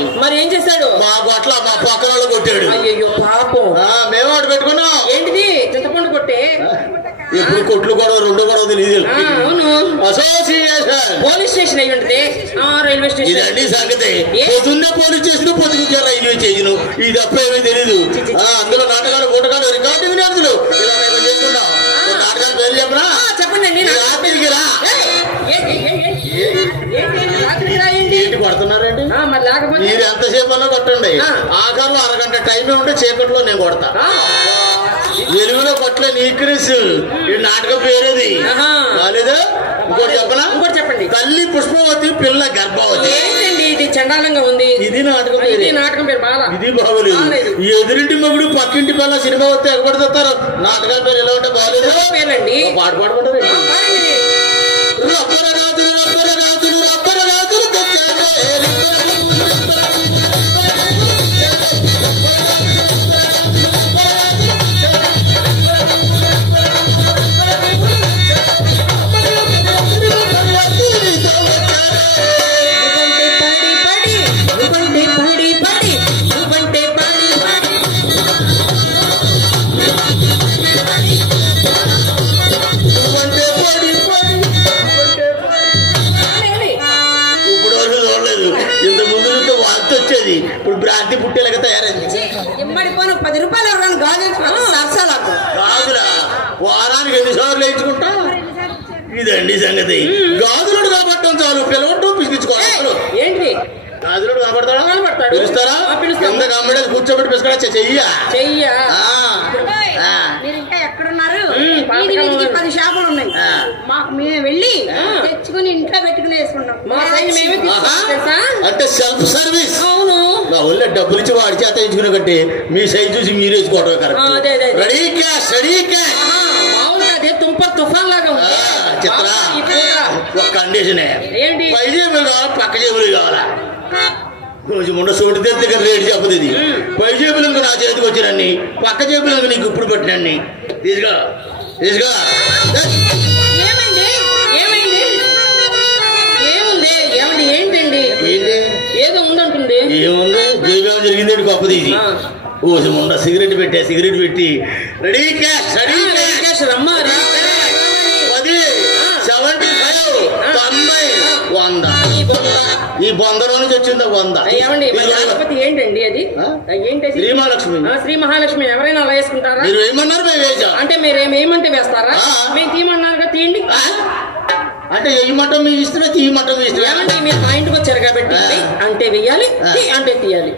అని. మరి ఏం చేశాడు? మా గొట్ల మా పక్కన వాళ్ళు కొట్టాడు. అయ్యో పాపం. మేము వాడు పెట్టుకున్నాం. ఏంటిది? చింతపండు కొట్టే? ఎప్పుడు కొట్లు గొడవ రెండో గొడవ తెలియదు. అవును, అసోసియేషన్ పోలీస్ స్టేషన్ అయి ఉంటది. Railway station. ఇదండి సంగతి. పొద్దున్నే పోలీస్ స్టేషన్, పొద్దుకు రైల్వే స్టేషన్. ఇది తప్ప ఏమీ తెలీదు. అందులో నాటకాలు గుటకాలు రికార్డింగ్ నేర్చులు ఇలా మేము చేసుకున్నాం. నాటకాలు పేరు చెప్పనా? చెప్పండి. రాత్రికి రా. ఏంటి కొడుతున్నారండి? మరి లేకపోతే మీరు ఎంతసేపు అన్నా కొట్టండి. ఆఖరిలో అరగంట టైం ఉంటే చీకట్లో నేను కొడతా. వెలుగులో కొట్టలే నీక్రిస్. ఈ నాటకం పేరేది కాలేదా? ఇంకోటి చెప్పనా? ఇంకోటి చెప్పండి. తల్లి పుష్పవతి, పిల్ల గర్భవతి. ఏంటండి ఇది? చండాలంగా ఉంది. ఇది నాటకం పేరు. ఇది నాటకం పేరు బాగా. ఇది బాగోలేదు. ఎదురింటి మొగుడు పక్కింటి పిల్ల సినిమా వస్తే ఎగబడితారు. నాటకాల పేరు ఎలా ఉంటే బాగోలేదు. పేరండి. పాట పాడుకుంటారు. రబ్బర రాజులు రబ్బర రాజులు రబ్బర రాజులు వచ్చేది. ఇప్పుడు భ్రాంతి పుట్టేలాగా తయారైంది. 10 రూపాయలు గాజులా వారానికి ఎన్నిసార్లు వేయించుకుంటా? ఇదండి సంగతి. గాజులుడు కాబట్టి చాలు, పిలవటం పిలిపించుకోవాలి. ఏంటి గాజులుడు కనపడతాడా? పిలుస్తారా? కింద కమ్మడేది కూర్చోబెట్టి పిలుచుకోవచ్చా? చెయ్యా. మీరు ఇంకా ఎక్కడున్నారు? 10 షాపులు ఉన్నాయి. మేము వెళ్ళి తెచ్చుకుని ఇంట్లో పెట్టుకుని వేసుకుంటాం. అంటే సెల్ఫ్ సర్వీస్. అవును. ఒళ్ళే డబ్బులు ఇచ్చి వాడి చేత వేయించుకునే కంటే మీ సైజ్ చూసి మీరు వేసుకోవడం correct. Ready cash, ready cash. అదే తుంపర్ తుఫాన్ లాగా చిత్ర ఒక కండిషనే. పై జేబులు కావాలా, పక్క జేబులు కావాలా? కొంచెం ముందు సోటి దగ్గర రేటు చెప్పదు. ఇది పై జేబులు ఇంకా నా చేతికి వచ్చినన్ని, పక్క జేబులు ఇంకా నీకు ఇప్పుడు పెట్టినన్ని. తీసుగా తీసుగా. ఏమైంది? ఏమైంది? ఏముంది? ఏమండి? ఏంటండి? ఏంటి ఏదో ఉందంటుంది. ఏముంది? జేబు జరిగింది గొప్పది. ఇది ఓసి ముండ సిగరెట్ పెట్టా, సిగరెట్ పెట్టి రెడీ క్యాష్, రెడీ క్యాష్. రమ్మా. 10, 75, 90, 100. ఈ బొందలో నుంచి వచ్చిందా 100? ఏంటండి అది? ఏంటి? శ్రీమహాలక్ష్మి. శ్రీ మహాలక్ష్మి. ఎవరైనా అలా వేసుకుంటారా? మీరు వేయమన్నారు, మేము వేసాం. అంటే మీరేమేమంటే వేస్తారా? మేము తీయమన్నారుగా, తీయండి. అంటే వేయమంటాం మీ ఇష్టమే, తీయమంటాం మీ ఇష్టమే. ఏమంటే మీరు మా ఇంటికి వచ్చారు కాబట్టి అంటే వెయ్యాలి, అంటే తీయాలి.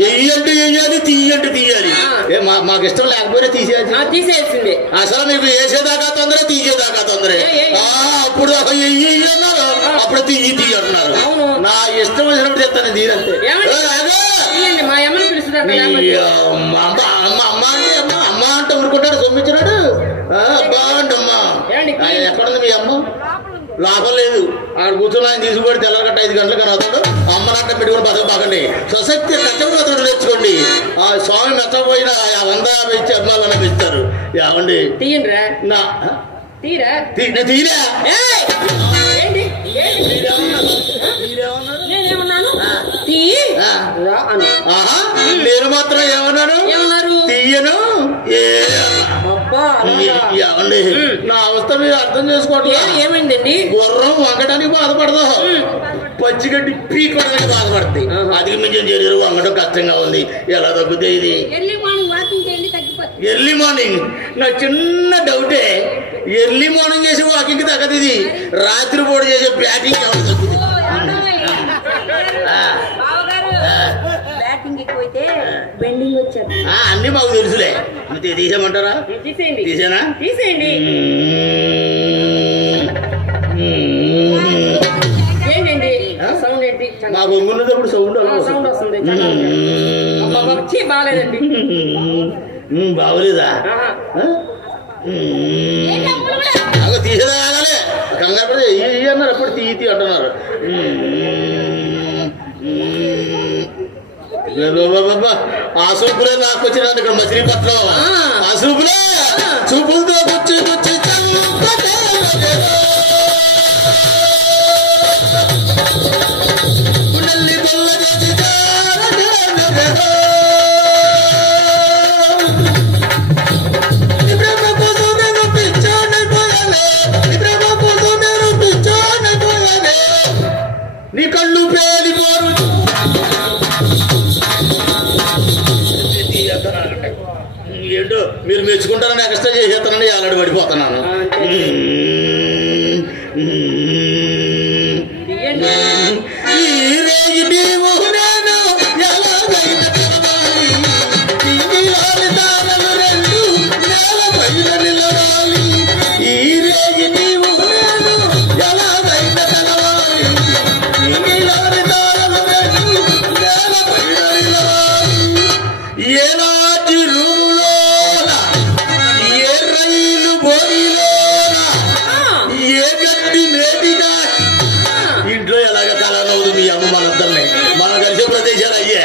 వెయ్యి అంటే వేయాలి, తీయి అంటే తీయాలి. మాకు ఇష్టం లేకపోయినా తీసేయాల్సిందే. అసలు మీకు వేసేదాకా తొందర, తీసేదాకా తొందర. అప్పుడు వెయ్యి అన్నారు, అప్పుడు తీయి అంటున్నారు. నా ఇష్టం వచ్చినప్పుడు చెప్తాను తీరంతే. మా అమ్మని పిలుస్తున్నారు. అమ్మ అంటే ఊరుకుంటాడు, సొమ్మిచ్చినాడు. బాగుంటమ్మా. ఎక్కడుంది మీ అమ్మ? లాభం లేదు. అక్కడ కూర్చొని ఆయన తీసుకుపోయి తెల్లగట్ట 5 గంటలకు అని అతడు అమ్మనట్ట పెట్టుకుని బతకబాకండి. స్వశక్తి కష్టపడి అతడు నేర్చుకోండి. ఆ స్వామి మెచ్చపోయిన 150 ఇచ్చి అమ్మాలన్న పెంచుతారు. ఏమండి తీయండిరా. తీరా నేను మాత్రం ఏమన్నారు? తీయను. ఏమండి నా అవస్థ మీరు అర్థం చేసుకోవట్లేదు. ఏమైందండి? గుర్రం వంగడానికి బాధపడదు, పచ్చిగడ్డి పీకోవడానికి బాధపడుతుంది. అదికి మించిన చర్యలు వంగడం కష్టంగా ఉంది. ఎలా తగ్గుతాయి ఇది? Early morning. నా చిన్న డౌటే, ఎర్లీ మార్నింగ్ చేసే వాకింగ్ తగ్గదు. ఇది రాత్రిపూట చేసే బ్యాటింగ్ ఎవరు తగ్గుతుంది? అన్ని మాకు తెలుసులే. తీసేయమంటారా? తీసేనా? తీసేయండి. ఏంటండి సౌండ్? ఏంటి? మాకు ఒంగున్నప్పుడు సౌండ్ వస్తుంది. బాగాలేదండి. బాగోలేదా? తీసేదా? ఆగాలే, కంగారు పడితే అన్నారు. అప్పుడు తీ అంటున్నారు. ఆ సూపులే నాకు వచ్చినాను ఇక్కడ మచిలీపట్నం. ఆ సూపులే చూపులతో కూర్చి కూర్చి మెచ్చుకుంటారని ఎక్స్ట్రా చేసేస్తానని ఏలాడు పడిపోతున్నాను. ఈ రేగి నీవు నేను ఎలాగైతే కలవాలి, ఇంగిలాలి తారలు రెండు నేల పైన నిలవాలి. ఈ రేగి నీవు నేను ఎలాగైతే కలవాలి, ఇంగిలాలి తారలు రెండు నేల పైన నిలవాలి. ఏనాటి రూములోన ఏ రైలు బోగిలోన ఏ గట్టి మేటిగా ఇంట్లో ఎలాగ కలనవుదు మీ అమ్మ మనందరినీ. మనం కలిసే ప్రదేశాలు అయ్యే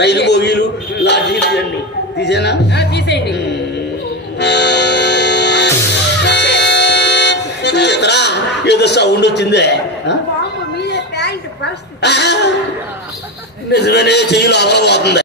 రైలు బోగీలు లాఠీలు ఇవన్నీ తీసేనా తీసేయండి. ఏదో సౌండ్ వచ్చిందే. బాబు మీదే ప్యాంట్ పరిస్థితి నిజమేనే చెయ్యి లోపల పోతుంది.